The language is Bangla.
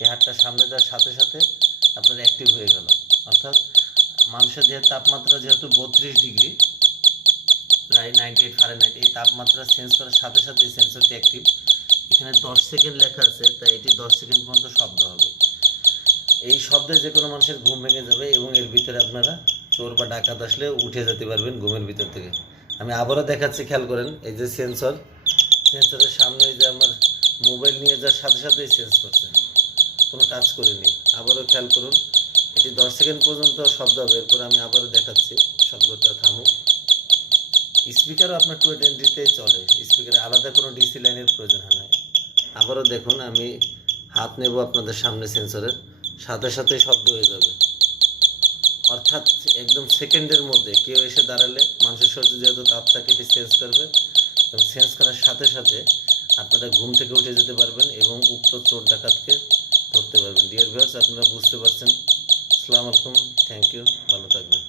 এই হাতটা সামনে দেওয়ার সাথে সাথে আপনার অ্যাক্টিভ হয়ে গেল। অর্থাৎ মানুষের দেহের তাপমাত্রা যেহেতু 32 ডিগ্রি, প্রায় 98 ফারেনহাইট, এই তাপমাত্রা চেঞ্জ করার সাথে সাথে এই সেন্সরটি অ্যাক্টিভ। এখানে 10 সেকেন্ড লেখা আছে, তাই এটি 10 সেকেন্ড পর্যন্ত শব্দ হবে। এই শব্দে যে কোনো মানুষের ঘুম ভেঙে যাবে এবং এর ভিতরে আপনারা চোর বা ডাকাত আসলে উঠে যেতে পারবেন ঘুমের ভিতর থেকে। আমি আবারও দেখাচ্ছি, খেয়াল করেন। এই যে সেন্সরের সামনে যে আমার মোবাইল নিয়ে যাওয়ার সাথে সাথেই চেঞ্জ করছে, কোনো টাচ করিনি। আবারও খেয়াল করুন, এটি 10 সেকেন্ড পর্যন্ত শব্দ হবে। এরপর আমি আবারও দেখাচ্ছি, শব্দটা থামুক। স্পিকারও আপনার 220তেই চলে, স্পিকারে আলাদা কোনো ডিসি লাইনের প্রয়োজন হয় না। আবারও দেখুন, আমি হাত নেব আপনাদের সামনে, সেন্সরের সাথে সাথে শব্দ হয়ে যাবে। অর্থাৎ একদম সেকেন্ডের মধ্যে কেউ এসে দাঁড়ালে মানুষের শরীরে যেহেতু তাপ থাকে, এটি সেন্স করবে এবং সেন্স করার সাথে সাথে আপনারা ঘুম থেকে উঠে যেতে পারবেন এবং উক্ত চোর ডাকাতকে ধরতে পারবেন। ডিয়ার ভিউয়ার্স, আপনারা বুঝতে পারছেন। আসসালামু আলাইকুম, থ্যাংক ইউ, ভালো থাকবেন।